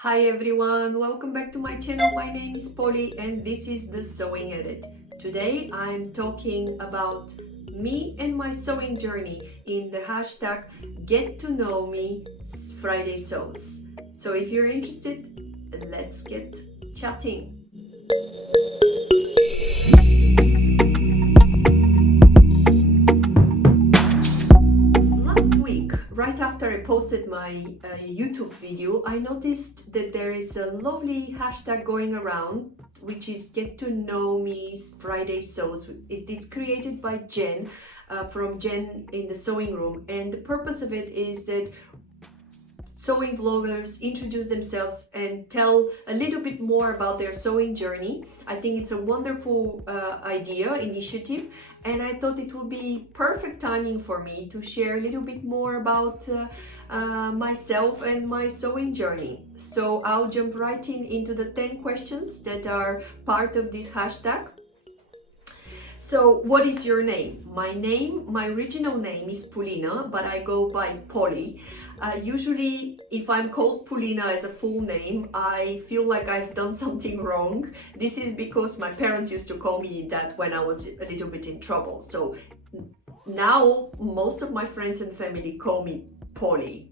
Hi everyone, welcome back to my channel. My name is Polly and this is the Sewing Edit. Today I'm talking about me and my sewing journey in the hashtag GetToKnowFridaySews. So if you're interested, let's get chatting. Right after I posted my YouTube video, I noticed that there is a lovely hashtag going around, which is GetToKnowFridaySews. It is created by Jen from Jen in the Sewing Room, and the purpose of it is that sewing vloggers introduce themselves and tell a little bit more about their sewing journey. I think it's a wonderful initiative, and I thought it would be perfect timing for me to share a little bit more about myself and my sewing journey. So I'll jump right into the 10 questions that are part of this hashtag. So what is your name? My original name is Polina, but I go by Polly. Usually, if I'm called Polina as a full name, I feel like I've done something wrong. This is because my parents used to call me that when I was a little bit in trouble. So now most of my friends and family call me Polly.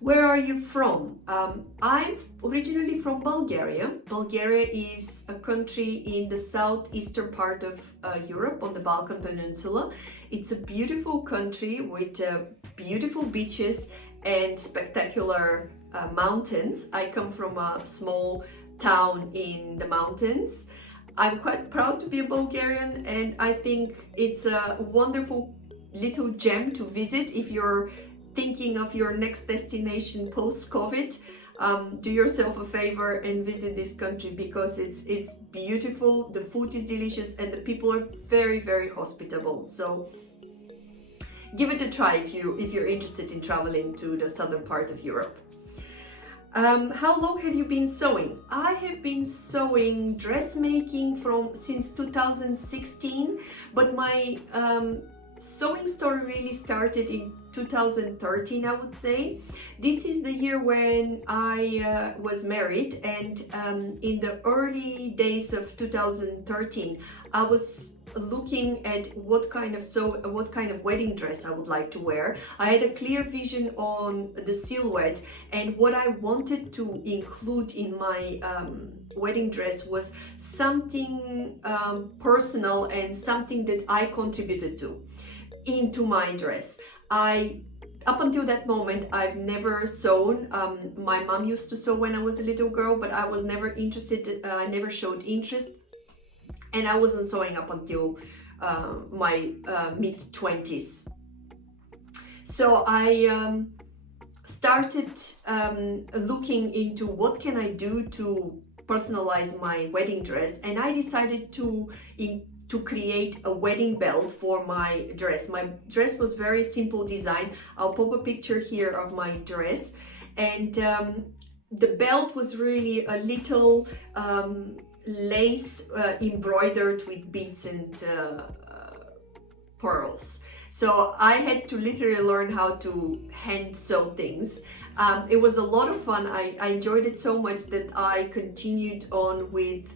Where are you from? I'm originally from Bulgaria. Bulgaria is a country in the southeastern part of Europe, on the Balkan Peninsula. It's a beautiful country with beautiful beaches and spectacular mountains. I come from a small town in the mountains. I'm quite proud to be a Bulgarian, and I think it's a wonderful little gem to visit if you're thinking of your next destination post-COVID. Do yourself a favor and visit this country because it's beautiful, the food is delicious, and the people are very, very hospitable. So give it a try if you're interested in traveling to the southern part of Europe. How long have you been sewing? I have been sewing dressmaking since 2016, but my sewing story really started in 2013, I would say. This is the year when I was married, and in the early days of 2013, I was looking at what kind of wedding dress I would like to wear. I had a clear vision on the silhouette, and what I wanted to include in my wedding dress was something personal and something that I contributed to into my dress. Up until that moment, I've never sewn. My mom used to sew when I was a little girl, but I was never interested. I never showed interest, and I wasn't sewing up until my mid-20s. So I started looking into what can I do to personalize my wedding dress, and I decided to create a wedding belt for my dress. My dress was very simple design. I'll pop a picture here of my dress, and the belt was really a little lace embroidered with beads and pearls. So I had to literally learn how to hand sew things. It was a lot of fun. I enjoyed it so much that I continued on with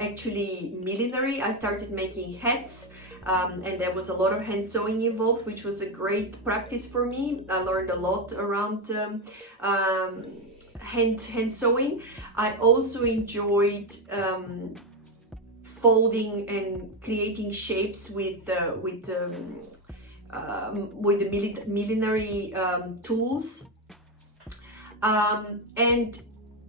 actually millinery. I started making hats, and there was a lot of hand sewing involved, which was a great practice for me. I learned a lot around hand sewing. I also enjoyed folding and creating shapes with the millinery tools, and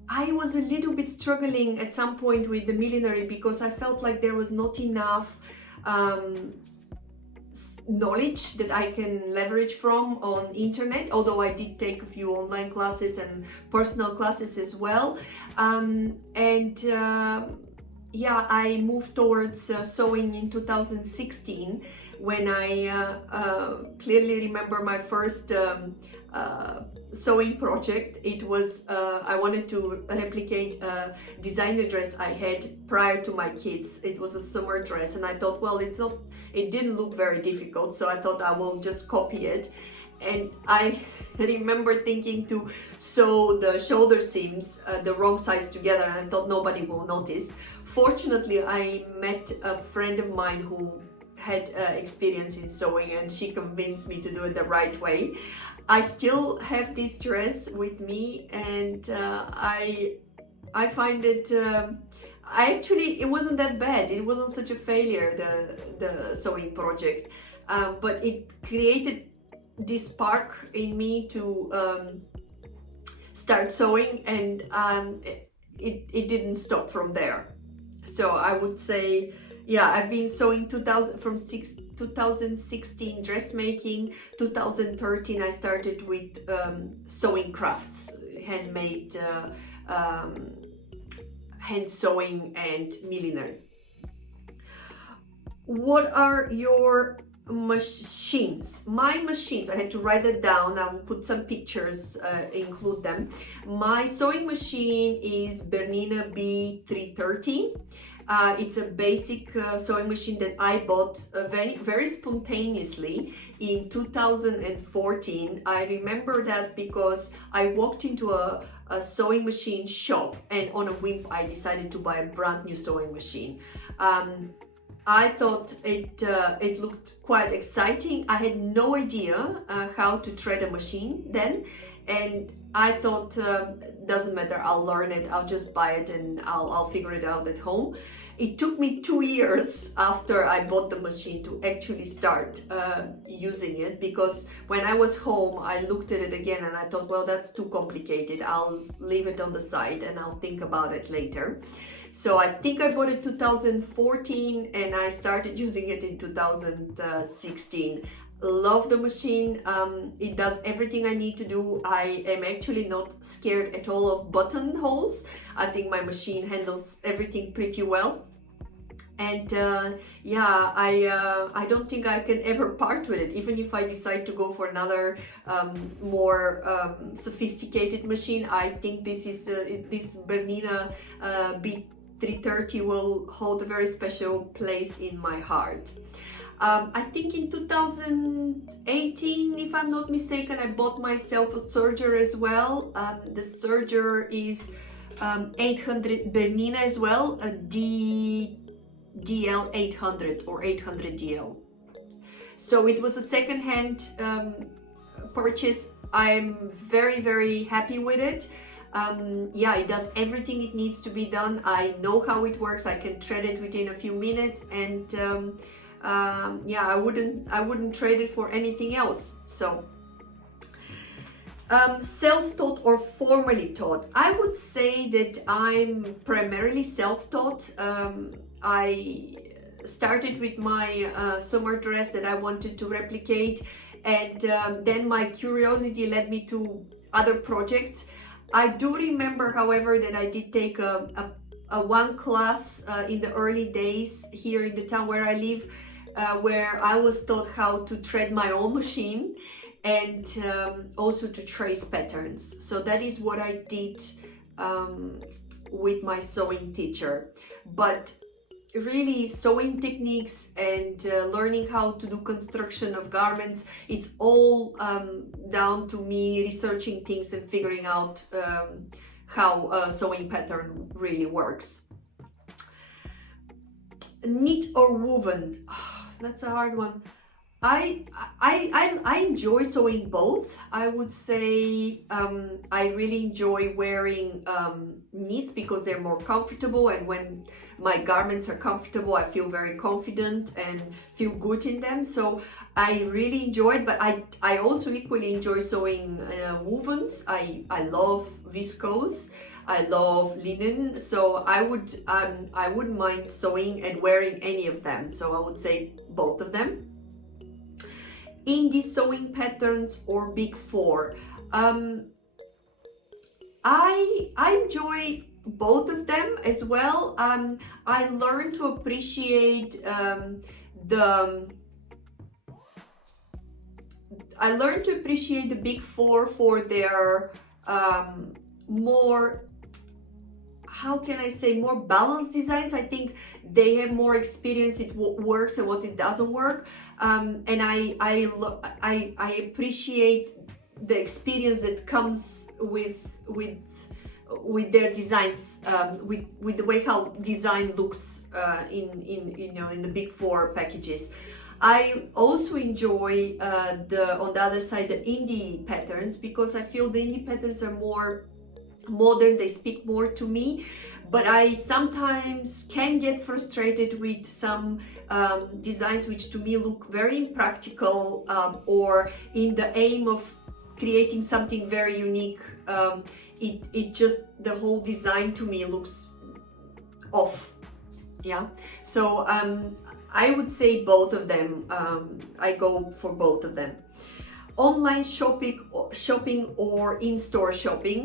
I was a little bit struggling at some point with the millinery because I felt like there was not enough knowledge that I can leverage from on internet, although I did take a few online classes and personal classes as well. Yeah, I moved towards sewing in 2016 when I clearly remember my first sewing project. It was I wanted to replicate a designer dress I had prior to my kids. It was a summer dress, and I thought, well, it didn't look very difficult, so I thought I will just copy it. and I remember thinking to sew the shoulder seams the wrong size together, and I thought nobody will notice. Fortunately, I met a friend of mine who had experience in sewing, and she convinced me to do it the right way. I still have this dress with me, and I find it it wasn't that bad. It wasn't such a failure, the sewing project, but it created this spark in me to start sewing, and it didn't stop from there. So I would say, yeah, I've been sewing 2016 dressmaking. 2013 I started with sewing crafts, handmade, hand sewing and millinery. What are your machines? My machines, I had to write it down. I will put some pictures, include them. My sewing machine is Bernina B330. It's a basic sewing machine that I bought very spontaneously in 2014. I remember that because I walked into a sewing machine shop, and on a whim I decided to buy a brand new sewing machine. I thought it looked quite exciting. I had no idea how to thread a machine then, and I thought doesn't matter, I'll learn it, I'll just buy it and I'll figure it out at home. It took me 2 years after I bought the machine to actually start using it, because when I was home I looked at it again and I thought, well, that's too complicated, I'll leave it on the side and I'll think about it later. So I think I bought it 2014 and I started using it in 2016. Love the machine. It does everything I need to do. I am actually not scared at all of buttonholes. I think my machine handles everything pretty well. And yeah, I don't think I can ever part with it, even if I decide to go for another more sophisticated machine. I think this Bernina B330 will hold a very special place in my heart. I think in 2018, if I'm not mistaken, I bought myself a serger as well. The serger is 800 Bernina as well, a DL 800 or 800 DL. So it was a second-hand purchase. I'm very happy with it. Yeah, it does everything it needs to be done. I know how it works. I can thread it within a few minutes, and yeah, I wouldn't trade it for anything else. So self-taught or formally taught? I would say that I'm primarily self-taught. I started with my summer dress that I wanted to replicate, and then my curiosity led me to other projects. I do remember, however, that I did take a one class in the early days here in the town where I live, where I was taught how to thread my own machine and also to trace patterns. So that is what I did with my sewing teacher. But really, sewing techniques and learning how to do construction of garments, it's all down to me researching things and figuring out how a sewing pattern really works. Knit or woven? Oh, that's a hard one. I enjoy sewing both. I would say I really enjoy wearing knits because they're more comfortable, and when my garments are comfortable, I feel very confident and feel good in them. So I really enjoy it, but I also equally enjoy sewing wovens. I love viscose. I love linen, so I wouldn't mind sewing and wearing any of them. So I would say both of them. Indie sewing patterns or big four? I enjoy both of them as well. I learned to appreciate the big four for their more, how can I say, more balanced designs. I think they have more experience in what works and what it doesn't work, and I appreciate the experience that comes with their designs, with the way how design looks in the big four packages. I also enjoy on the other side, the indie patterns, because I feel the indie patterns are more modern, they speak more to me. But I sometimes can get frustrated with some designs which to me look very impractical, or in the aim of creating something very unique. It just, the whole design to me looks off. Yeah, so I would say both of them. I go for both of them. Online shopping or in-store shopping.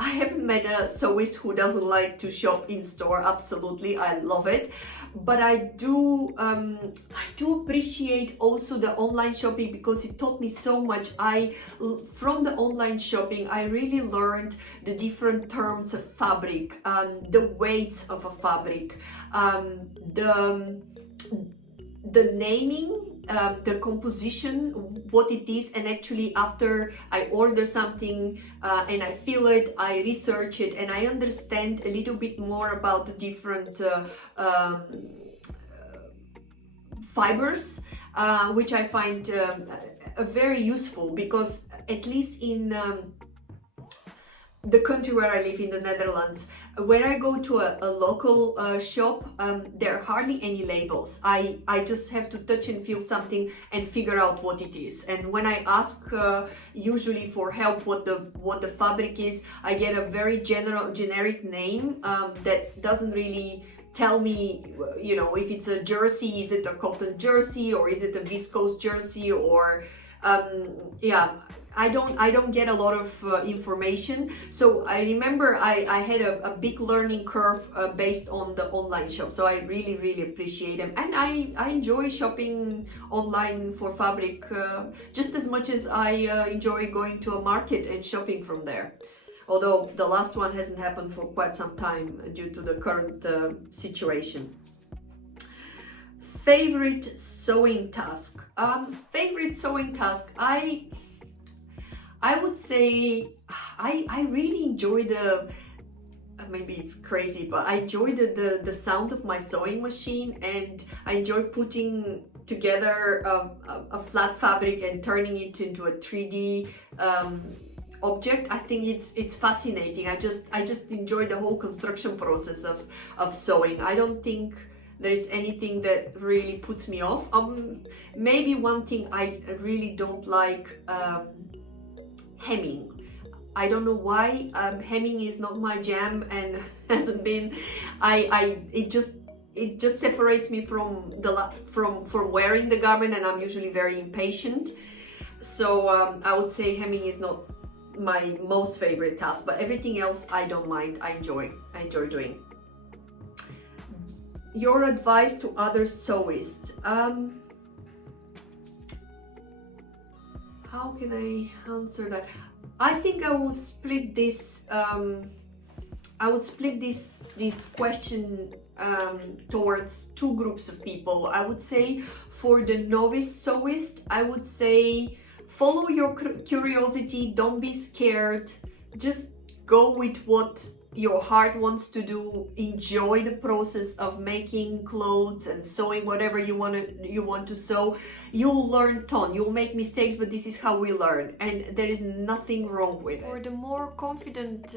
I haven't met a sewist who doesn't like to shop in store. Absolutely, I love it. But I do appreciate also the online shopping, because it taught me so much. From the online shopping, I really learned the different terms of fabric, the weights of a fabric, the naming, the composition, what it is, and actually after I order something and I feel it, I research it, and I understand a little bit more about the different fibers, which I find very useful, because at least in the country where I live, in the Netherlands, when I go to a local shop, there are hardly any labels. I just have to touch and feel something and figure out what it is. And when I ask usually for help what the fabric is, I get a very generic name that doesn't really tell me, if it's a jersey, is it a cotton jersey, or is it a viscose jersey, or I don't get a lot of information. So I remember I had a big learning curve based on the online shop. So I really, really appreciate them. And I enjoy shopping online for fabric just as much as I enjoy going to a market and shopping from there. Although the last one hasn't happened for quite some time due to the current situation. Favorite sewing task. Favorite sewing task. I would say I really enjoy maybe it's crazy, but I enjoy the sound of my sewing machine, and I enjoy putting together a flat fabric and turning it into a 3D object. I think it's fascinating. I just enjoy the whole construction process of sewing. I don't think there's anything that really puts me off. Maybe one thing I really don't like, hemming. I don't know why. Hemming is not my jam and hasn't been. It just separates me from wearing the garment, and I'm usually very impatient. So I would say hemming is not my most favorite task, but everything else I don't mind. I enjoy doing. Your advice to other sewists. How can I answer that? I think I will split this. I would split this question towards two groups of people. I would say for the novice sewist, I would say follow your curiosity. Don't be scared. Just go with what your heart wants to do. Enjoy the process of making clothes and sewing whatever you want to sew. You'll learn ton. You'll make mistakes, but this is how we learn, and there is nothing wrong with it. For the more confident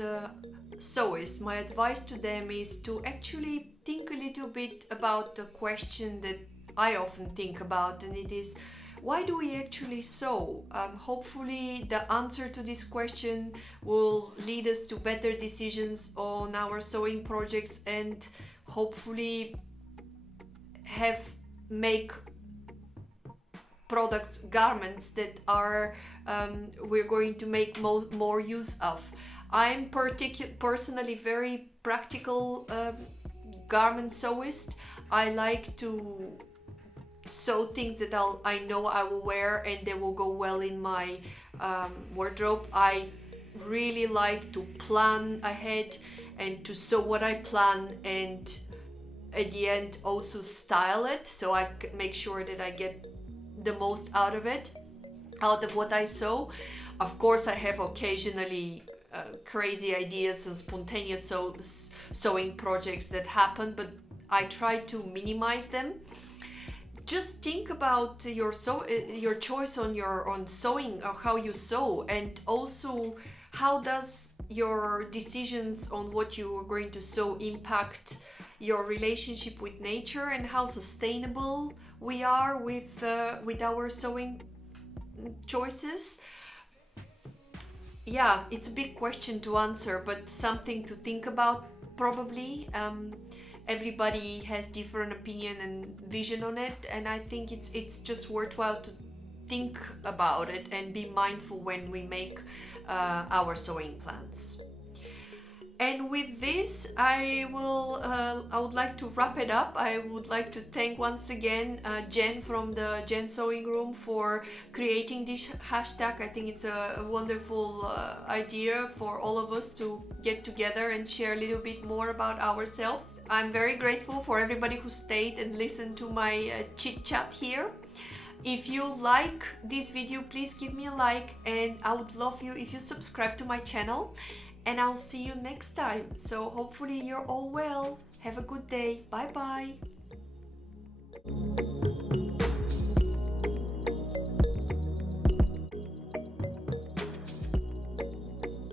sewists, my advice to them is to actually think a little bit about the question that I often think about, and it is, why do we actually sew? Hopefully the answer to this question will lead us to better decisions on our sewing projects, and hopefully make products, garments that are we're going to make more use of. I'm personally very practical garment sewist. I like to sew things that I know I will wear and they will go well in my wardrobe. I really like to plan ahead and to sew what I plan, and at the end also style it, so I make sure that I get the most out of it, out of what I sew. Of course, I have occasionally crazy ideas and spontaneous sewing projects that happen, but I try to minimize them. Just think about your choice on sewing, or how you sew, and also how does your decisions on what you are going to sew impact your relationship with nature, and how sustainable we are with our sewing choices. Yeah, it's a big question to answer, but something to think about probably. Everybody has different opinion and vision on it, and I think it's just worthwhile to think about it and be mindful when we make our sewing plans. And with this, I would like to wrap it up. I would like to thank once again Jen from the Jen Sewing Room for creating this hashtag. I think it's a wonderful idea for all of us to get together and share a little bit more about ourselves. I'm very grateful for everybody who stayed and listened to my chit chat here. If you like this video, please give me a like, and I would love you if you subscribe to my channel. And I'll see you next time. So hopefully you're all well. Have a good day. Bye bye.